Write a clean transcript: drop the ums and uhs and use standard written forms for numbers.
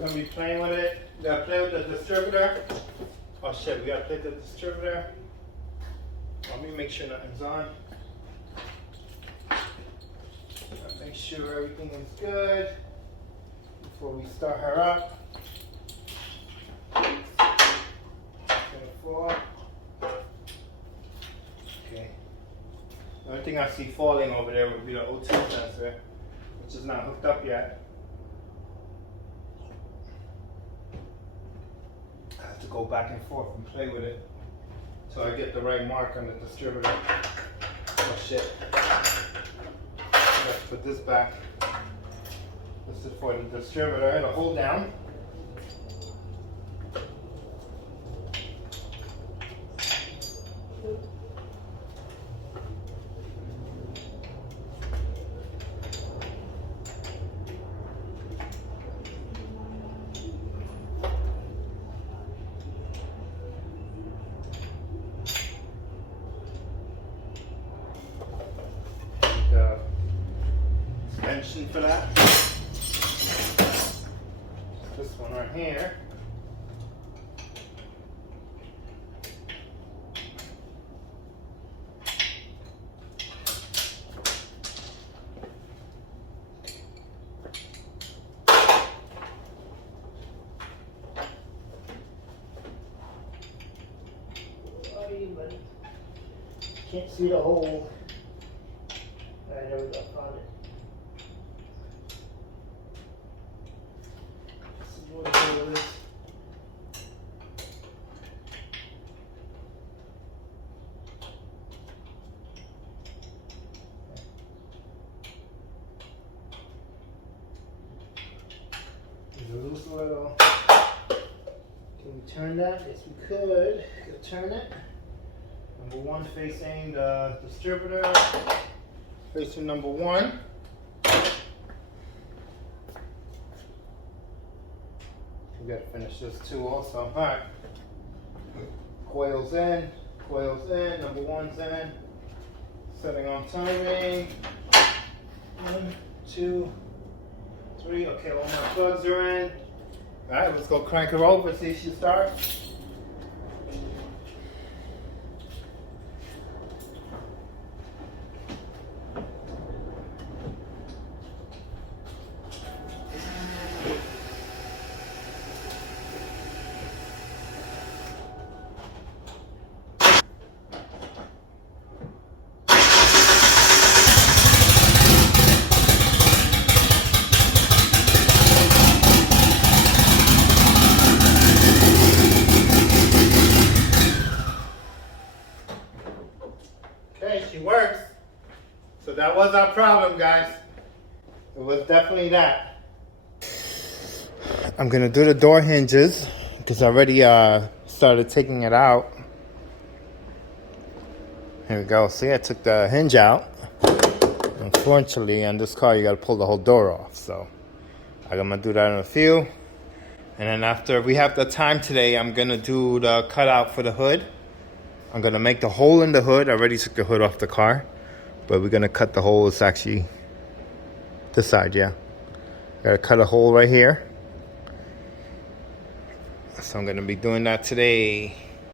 gonna be playing with it. We gotta play with the distributor. Oh shit, we gotta play with the distributor. Let me make sure nothing's on. Make sure everything is good before we start her up. 24. Okay. The only thing I see falling over there would be the O2 sensor, which is not hooked up yet. I have to go back and forth and play with it so I get the right mark on the distributor. Oh shit. Let's put this back. This is for the distributor, the hold down. Suspension for that. This one right here. Where are you, buddy? Can't see the hole. Alright, there we go, found it. This is what the hole is. There's a loose little. Can we turn that? Yes, we could. Could turn it. Number one facing the distributor. Facing number one. We gotta finish this too also. Alright. Coils in, number one's in. Setting on timing. 1, 2, 3. Okay, all my plugs are in. Alright, let's go crank her over, see if she starts. Okay, she works. So that was our problem, guys. It was definitely that. I'm gonna do the door hinges because I already started taking it out. Here we go. See, I took the hinge out. Unfortunately, on this car, you gotta pull the whole door off. So I'm gonna do that in a few. And then after we have the time today, I'm gonna do the cutout for the hood. I'm gonna make the hole in the hood. I already took the hood off the car, but we're gonna cut the hole. It's actually this side, yeah. Gotta cut a hole right here. So I'm gonna be doing that today.